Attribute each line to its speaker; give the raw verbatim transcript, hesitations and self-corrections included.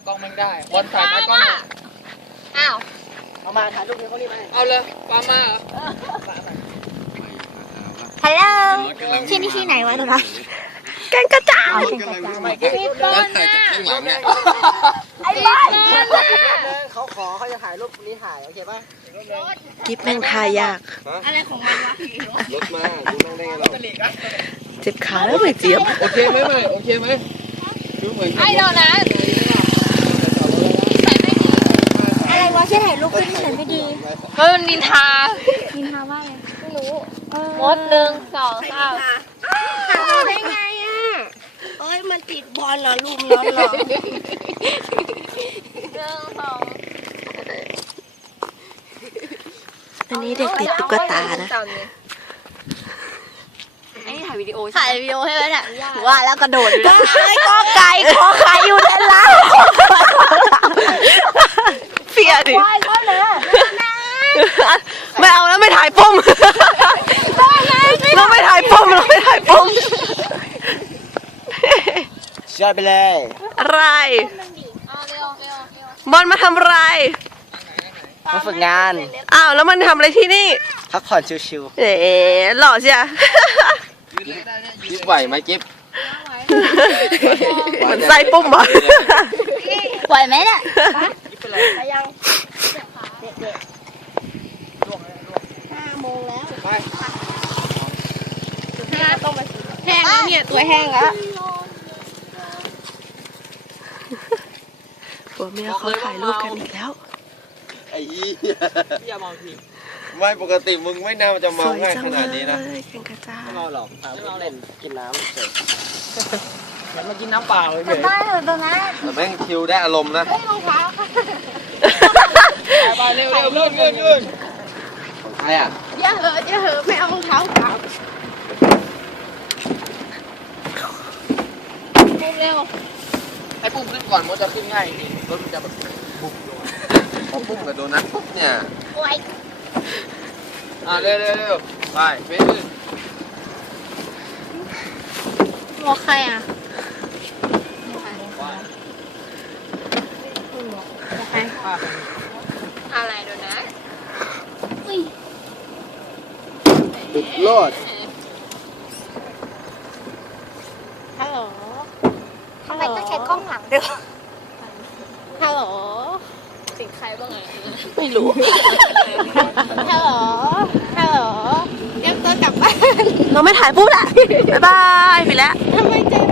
Speaker 1: กล้องไม่ได้บอลถ่ายตากล้อง
Speaker 2: อ้าว
Speaker 3: เอามาถ่ายรูปเดี๋ยวเขารีบมา
Speaker 1: เอาเลยปามาเหรอ
Speaker 2: ฮัลโหลที่นี่ที่ไหนวะตัวน้อยแกงกระจายแกงกระจายพี่บอลน่ะไอ้บอล
Speaker 3: เขาขอเขาจะถ่ายรูปนี้ถ่ายโอเคป่ะ
Speaker 4: กิ๊บแม่งทายาก
Speaker 2: อะไรของมันวะ
Speaker 1: รถมาดูนั่งได้ไงเรา
Speaker 4: เจ็บขาแล้วไม่เจี๊ยบ
Speaker 1: โอเคไหมไม่โอเคไหมดูเหมือน
Speaker 2: ไอ้เรานะอะไรวะแค่ถ่ายรูปขึ้นแต่ไม่ดีเฮ้ยมันนินทานินทาว่าอะไรไม่รู้มดหนึ่งสองสามหาได้ไงอ่ะ
Speaker 4: เอ้ยมันติดบอลนะลูกน้องเหรอ
Speaker 2: หนึ่งสอง
Speaker 4: อันนี้เด็กติดตุ๊กตานะ
Speaker 2: ไอ้ถ่ายวิดีโอถ่ายวิดีโอให้ไหมเนี่ย
Speaker 4: ว่าแล้วกระโดดอยู่นะไอ้ก็ไก่คอไข่อยู่ด้านล่างเฟียดิไม่เอาแล้วไม่ถ่ายปุ่มเราไม่ถ่ายปุ่มเราไม่ถ่ายปุ่ม
Speaker 3: ใช่ไปเลย
Speaker 4: อะไรบอลมาทำอะไร
Speaker 3: มาฝึกงาน
Speaker 4: อ้าวแล้วมันทำอะไรที่นี่
Speaker 3: พักผ่อนชิว
Speaker 4: ๆเอ๋หล่อเชีย
Speaker 1: จิ๊บไหวไหมจิ๊บ
Speaker 4: เหมือนไส้ปุ้มบ่
Speaker 2: ไหวไหมเนี่ย
Speaker 4: ยังห้าโมงแล้ว
Speaker 1: ไป
Speaker 2: ห้าต้องมาแห้งแล้วเนี่ยตัวแห้งแล้ว
Speaker 4: ผัวเมียเขาถ่ายรูปกันอีกแล้ว
Speaker 1: ไอ้ยี่อย่ามองทีไม่ปกติมึงไม่น่าจะมองง่ายขนาดนี้นะ
Speaker 4: แข่งกระจาย
Speaker 3: ไม่เมาหรอกไม่เมาเล่นกินน้ำเฉยแล้วมากินน้ำเปล่าเลยเฉย
Speaker 2: ได้เหรอตรงนั้น
Speaker 1: แต่แม่งคิวได้อารมณ์นะ
Speaker 2: ไม่รองเท้า
Speaker 1: ไปเร็วเร็วเร็วเร็วเร็วใครอ่ะ
Speaker 2: อย่าเหอะอย่าเหอะไม่เอารองเท้ากลับเร็ว
Speaker 1: ให้ปุ้มขึ้นก่อนมันจะขึ้นง่ายจริงรถมันจะแบบบุบพอปุ้มกับโดนัทปุ๊บเนี่ยอ่าเร็วเร็วเร็วไปไปขึ้น
Speaker 2: หัวใครอ่ะอะไรดูนะ
Speaker 3: ติดโลด
Speaker 2: ฮัลโหลทำไมต้องใช้กล้องหลังด้วยฮัลโหลติดใครบ้างไง
Speaker 4: ไม่รู้
Speaker 2: ฮัลโหลฮัลโหลเตรียมตัวกลับบ้าน
Speaker 4: เราไม่ถ่ายปุ๊บละบ๊ายบายไปแล้ว
Speaker 2: ทำไมเจอ